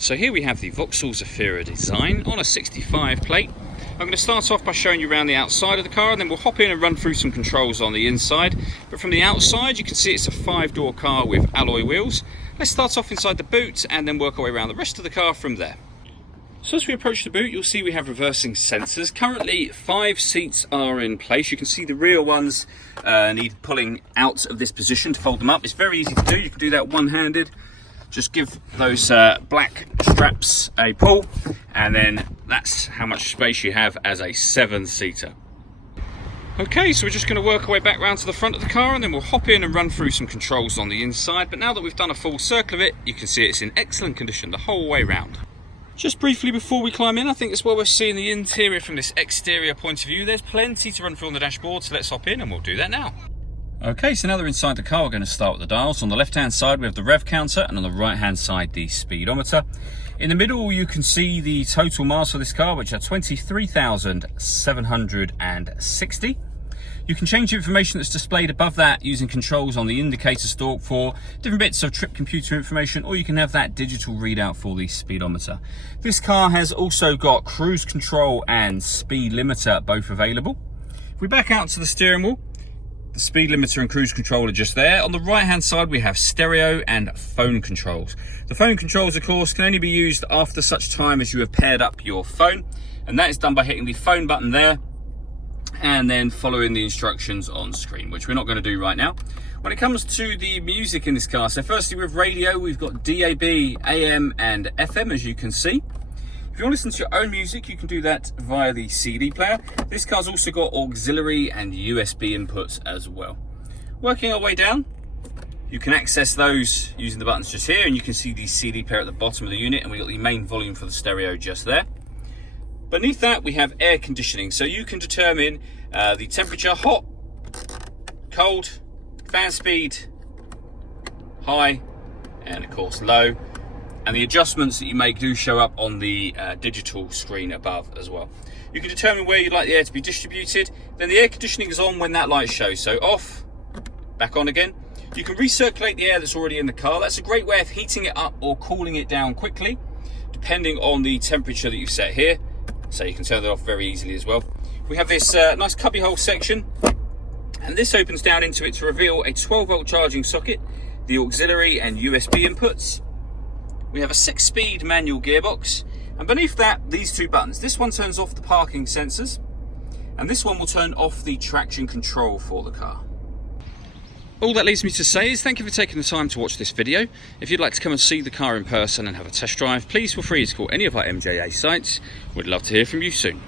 So here we have the Vauxhall Zafira design on a 65 plate. I'm going to start off by showing you around the outside of the car, and then we'll hop in and run through some controls on the inside. But from the outside you can see it's a 5-door car with alloy wheels. Let's start off inside the boot and then work our way around the rest of the car from there. So as we approach the boot, you'll see we have reversing sensors. Currently 5 seats are in place. You can see the rear ones need pulling out of this position to fold them up. It's very easy to do. You can do that one-handed. Just give those black straps a pull, and then that's how much space you have as a 7-seater. Okay, so we're just going to work our way back round to the front of the car, and then we'll hop in and run through some controls on the inside. But now that we've done a full circle of it, you can see it's in excellent condition the whole way round. Just briefly before we climb in, I think it's well worth seeing the interior from this exterior point of view. There's plenty to run through on the dashboard, so let's hop in and we'll do that now. Okay, so now they're inside the car, we're going to start with the dials. On the left hand side we have the rev counter, and on the right hand side the speedometer. In the middle you can see the total miles for this car, which are 23,760. You can change the information that's displayed above that using controls on the indicator stalk for different bits of trip computer information, or you can have that digital readout for the speedometer. This car has also got cruise control and speed limiter both available. If we back out to the steering wheel, the speed limiter and cruise control are just there. On the right hand side we have stereo and phone controls. The phone controls, of course, can only be used after such time as you have paired up your phone, and that is done by hitting the phone button there and then following the instructions on screen, which we're not going to do right now. When it comes to the music in this car, so firstly with radio we've got DAB, AM and FM, as you can see. If you want to listen to your own music, you can do that via the CD player. This car's also got auxiliary and USB inputs as well. Working our way down, you can access those using the buttons just here, and you can see the CD player at the bottom of the unit, and we've got the main volume for the stereo just there. Beneath that we have air conditioning, so you can determine the temperature, hot, cold, fan speed, high, and of course low. And the adjustments that you make do show up on the digital screen above as well. You can determine where you'd like the air to be distributed. Then the air conditioning is on when that light shows. So off, back on again. You can recirculate the air that's already in the car. That's a great way of heating it up or cooling it down quickly, depending on the temperature that you've set here. So you can turn that off very easily as well. We have this nice cubbyhole section, and this opens down into it to reveal a 12-volt charging socket, the auxiliary and USB inputs. We have a 6-speed manual gearbox, and beneath that, these 2 buttons. This one turns off the parking sensors, and this one will turn off the traction control for the car. All that leaves me to say is thank you for taking the time to watch this video. If you'd like to come and see the car in person and have a test drive, please feel free to call any of our MJA sites. We'd love to hear from you soon.